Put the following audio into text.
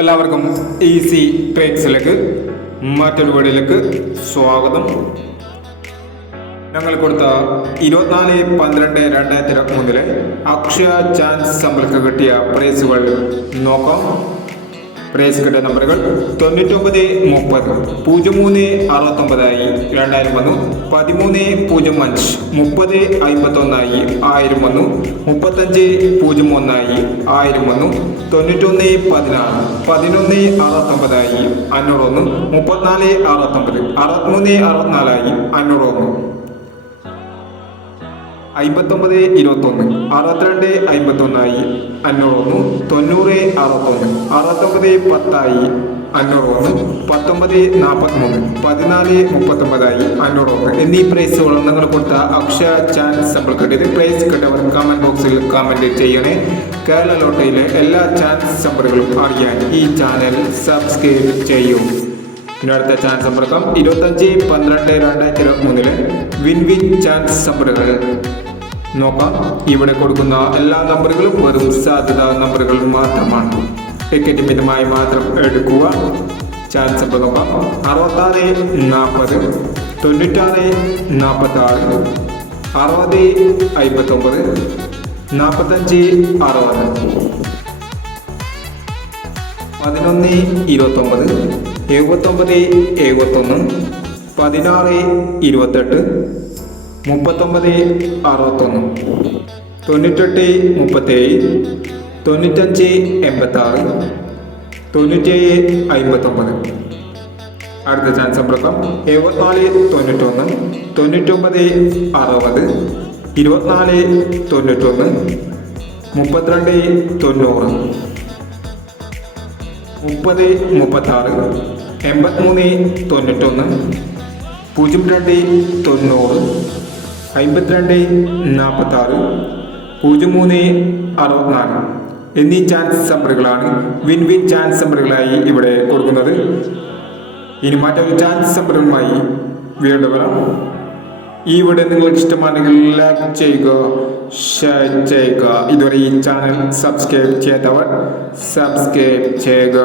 എല്ലാവർക്കും ഈസി ട്രേഡ്സിലേക്ക് മറ്റൊരു വീഡിയോയിലേക്ക് സ്വാഗതം. ഞങ്ങൾ കൊടുത്ത 24/12/2023 അക്ഷയ ചാൻസ് സമ്പൾക്ക് കിട്ടിയ പ്രൈസുകൾ നോക്കാം. പ്രൈസ് കിട്ടിയ നമ്പറുകൾ 9930 0369 2000 വന്നു. 1305 3051 1000 വന്നു. 3501 1000 വന്നു. 9116 1169 500 വന്നു. 3469 6364 500 വന്നു. 5921 6251 500 വന്നു. 9061 6910 500 വന്നു. 1943 1439 500 വന്നു എന്നീ പ്രൈസുകൾ നിങ്ങൾ കൊടുത്ത അക്ഷയ ചാൻസ് സമ്പിൾ കിട്ടിയത്. പ്രൈസ് കിട്ടിയവർ കമന്റ് ബോക്സിൽ കമന്റ് ചെയ്യണേ. കേരള ലോട്ടറിയിലെ എല്ലാ ചാൻസ് സമ്പറുകളും അറിയാൻ ഈ ചാനൽ സബ്സ്ക്രൈബ് ചെയ്യൂ. ഇനി അടുത്ത ചാൻസ് സമ്പർക്കം 25/12/2023 വിൻ ചാൻസ് സമ്പറുകൾ നോക്കാം. ഇവിടെ കൊടുക്കുന്ന എല്ലാ നമ്പറുകളും വെറും സാധ്യതാ നമ്പറുകൾ മാത്രമാണ്. ടിക്കറ്റ് മിതമായി മാത്രം എടുക്കുക. ചാൻസ് നമ്പർ നോക്കാം. 66 40 96 46 60 59 45 60 11 29 79 71 16 28 39 61 98 37 95 86 97 59. അടുത്ത ചാൻസ് സമ്പർക്കം 74 91 99 60 24 91 32 90 30 36 83 91 02 90 52 46 03 64 എന്നീ ചാൻസ് നമ്പറുകളാണ് വിൻ ചാൻസ് നമ്പറുകളായി ഇവിടെ കൊടുക്കുന്നത്. ഇനി മറ്റൊരു ചാൻസ് നമ്പറുമായി വീണ്ടും വരാം. ഈ വീഡിയോ നിങ്ങൾക്ക് ഇഷ്ടമാണെങ്കിൽ ലൈക്ക് ചെയ്യുക, ഷെയർ ചെയ്യുക. ഇതുവരെ ഈ ചാനൽ സബ്സ്ക്രൈബ് ചെയ്തവർ സബ്സ്ക്രൈബ് ചെയ്യുക.